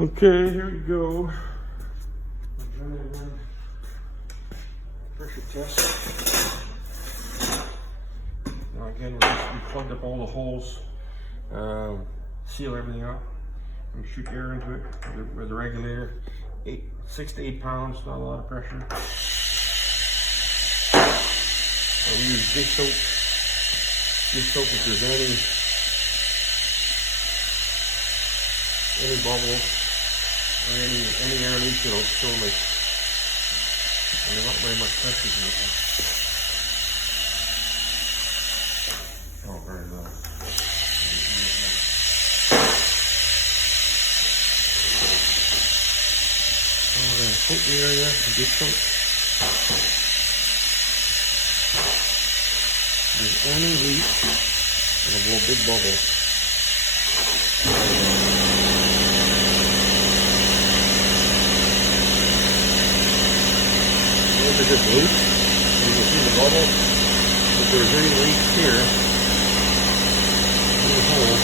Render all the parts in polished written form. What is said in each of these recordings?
Okay, here we go. Pressure test. Now again, we plugged up all the holes, seal everything up, and shoot air into it with the regulator. 6 to 8 pounds, not a lot of pressure. We use dish soap. Dish soap if there's any bubbles or any air leaks, it'll show like, and there's not very much pressure in it. Oh, very low. Coat the area with dish soap. If there's any leak, it'll blow big bubbles. If it's just loose, you can see the bubble. If there's any leaks here, in the hole,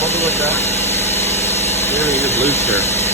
something like that. There he is loose there.